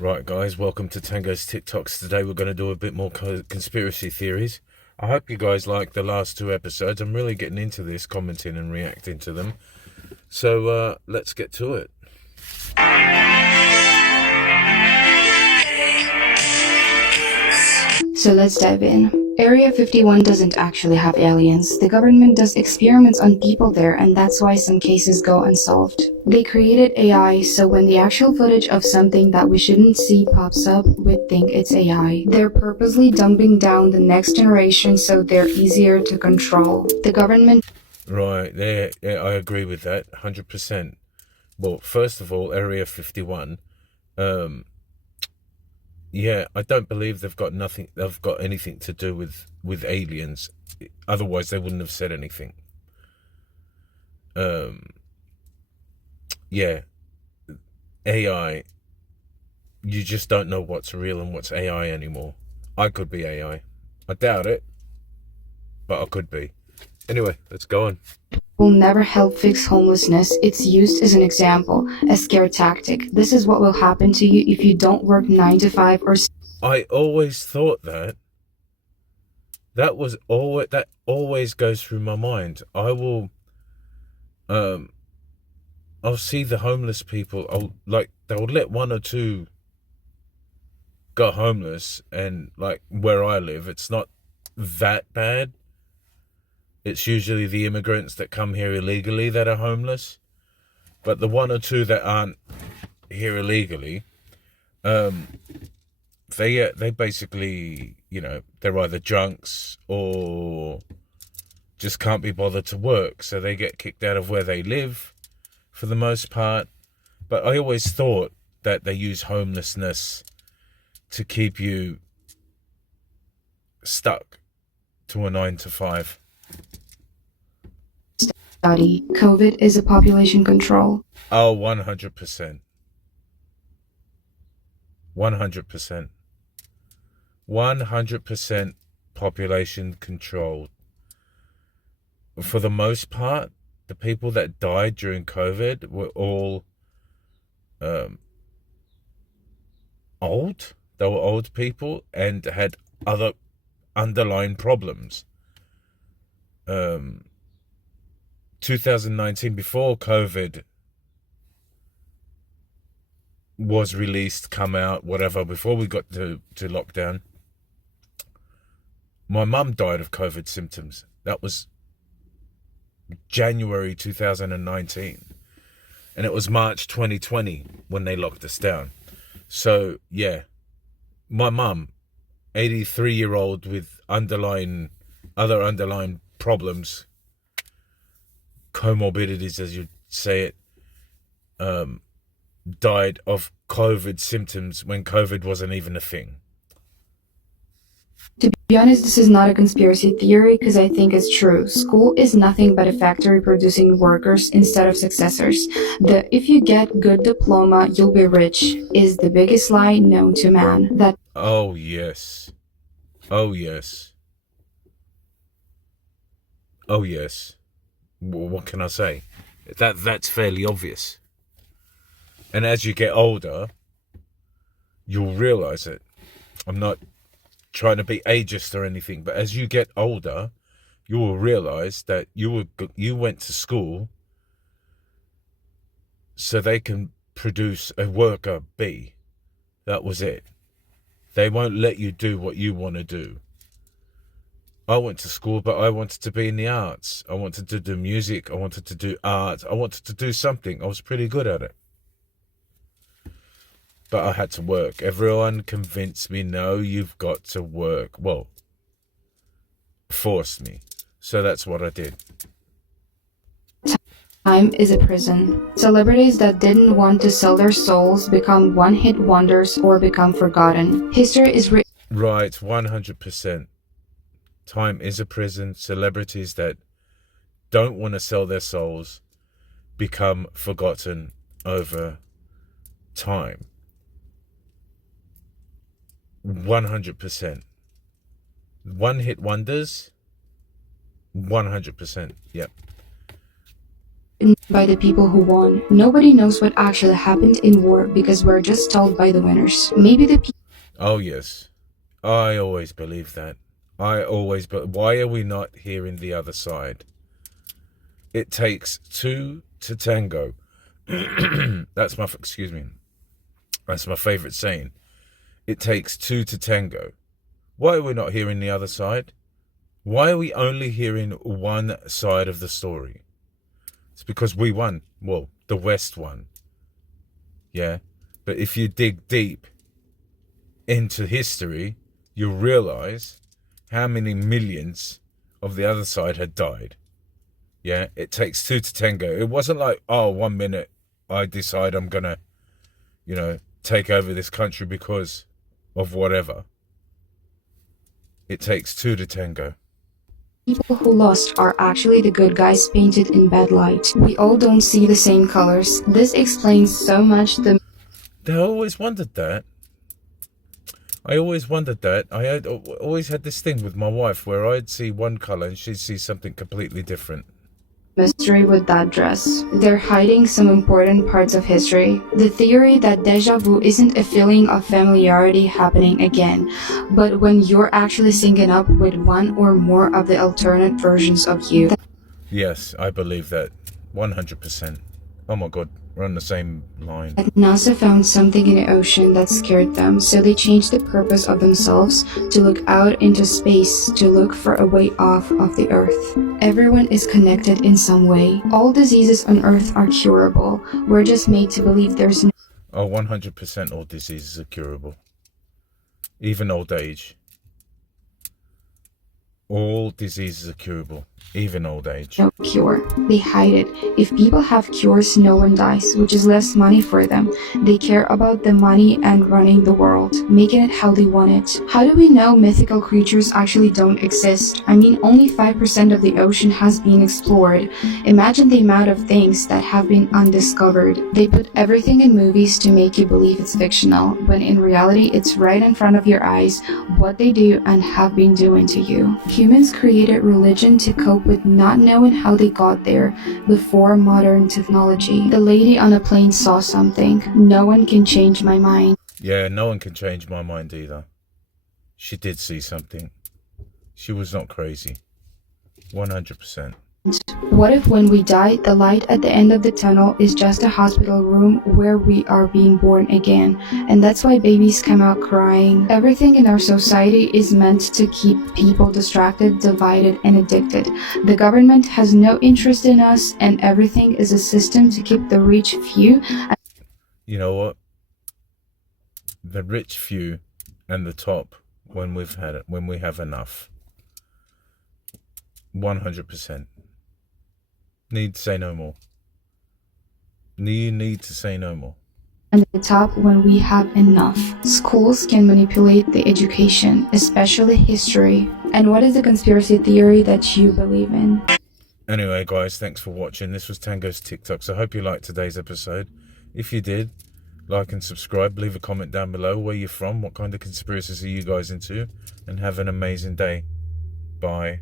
Right, guys, welcome to Tango's TikToks. Today we're going to do a bit more conspiracy theories. I hope you guys like the last two episodes. I'm really getting into this, commenting and reacting to them. So let's get to it. So let's dive in. Area 51 doesn't actually have aliens. The government does experiments on people there, and that's why some cases go unsolved. They created AI, so when the actual footage of something that we shouldn't see pops up, we'd think it's AI. They're purposely dumbing down the next generation so they're easier to control. The government. Right, there, yeah, I agree with that, 100%. Well, first of all, Area 51. Yeah, I don't believe they've got anything to do with aliens. Otherwise, they wouldn't have said anything. Yeah, AI. You just don't know what's real and what's AI anymore. I could be AI. I doubt it, but I could be. Anyway, let's go on. Will never help fix homelessness. It's used as an example, a scare tactic. This is what will happen to you if you don't work 9 to 5 or. I always thought that. That always goes through my mind. I'll see the homeless people. They'll let one or two go homeless, and like where I live, it's not that bad. It's usually the immigrants that come here illegally that are homeless. But the one or two that aren't here illegally, they basically, they're either drunks or just can't be bothered to work. So they get kicked out of where they live for the most part. But I always thought that they use homelessness to keep you stuck to a 9 to 5. Study. COVID is a population control. Oh, 100%. 100%. 100% population controlled. For the most part, the people that died during COVID were all old. They were old people and had other underlying problems. 2019, before COVID was released, come out, whatever, before we got to lockdown, my mum died of COVID symptoms. That was January 2019. And it was March 2020 when they locked us down. So, yeah, my mum, 83-year-old with other underlying problems, comorbidities, as you'd say it, died of COVID symptoms when COVID wasn't even a thing. To be honest, this is not a conspiracy theory because I think it's true. School is nothing but a factory producing workers instead of successors. The "if you get good diploma, you'll be rich" is the biggest lie known to man. Oh, yes. Oh, yes. Oh, yes. What can I say? That's fairly obvious. And as you get older, you'll realize it. I'm not trying to be ageist or anything, but as you get older, you will realize that you went to school so they can produce a worker bee. That was it. They won't let you do what you want to do. I went to school, but I wanted to be in the arts. I wanted to do music. I wanted to do art. I wanted to do something. I was pretty good at it. But I had to work. Everyone convinced me, no, you've got to work. Well, forced me. So that's what I did. Time is a prison. Celebrities that didn't want to sell their souls become one-hit wonders or become forgotten. History is written. Right, 100%. Time is a prison. Celebrities that don't want to sell their souls become forgotten over time. 100%. One-hit wonders, 100%. Yep. by the people who won. Nobody knows what actually happened in war because we're just told by the winners. Maybe the Oh, yes. I always believe that. But why are we not hearing the other side? It takes two to tango. Excuse me. That's my favorite saying. It takes two to tango. Why are we not hearing the other side? Why are we only hearing one side of the story? It's because we won. Well, the West won. Yeah. But if you dig deep into history, you realize how many millions of the other side had died. Yeah. It takes two to tango. It wasn't like, oh, 1 minute I decide I'm going to, take over this country because of whatever. It takes two to tango. people who lost are actually the good guys painted in bad light. We all don't see the same colors. This explains so much the I always wondered that. I had always had this thing with my wife where I'd see one color and she'd see something completely different. mystery with that dress. They're hiding some important parts of history. The theory that deja vu isn't a feeling of familiarity happening again, but when you're actually syncing up with one or more of the alternate versions of you. Yes, I believe that 100%. Oh my God, we're on the same line. That NASA found something in the ocean that scared them, so they changed the purpose of themselves to look out into space to look for a way off of the Earth. Everyone is connected in some way. All diseases on Earth are curable. We're just made to believe there's no 100% all diseases are curable. Even old age. All diseases are curable, even old age. cure. They hide it. If people have cures, no one dies, which is less money for them. They care about the money and running the world, making it how they want it. How do we know mythical creatures actually don't exist? I mean, only 5% of the ocean has been explored. Imagine the amount of things that have been undiscovered. They put everything in movies to make you believe it's fictional, when in reality it's right in front of your eyes what they do and have been doing to you. Humans created religion to cope with not knowing how they got there before modern technology. The lady on a plane saw something. No one can change my mind. Yeah, no one can change my mind either. She did see something. She was not crazy. 100%. What if when we die, the light at the end of the tunnel is just a hospital room where we are being born again, and that's why babies come out crying? Everything in our society is meant to keep people distracted, divided, and addicted. The government has no interest in us, and everything is a system to keep the rich few. You know what? The rich few and the top, when we have enough. 100%. Need to say no more. You need to say no more. And the top when we have enough. Schools can manipulate the education, especially history. And what is the conspiracy theory that you believe in? Anyway, guys, thanks for watching. This was Tango's TikToks. I hope you liked today's episode. If you did, like and subscribe. Leave a comment down below where you're from. What kind of conspiracies are you guys into? And have an amazing day. Bye.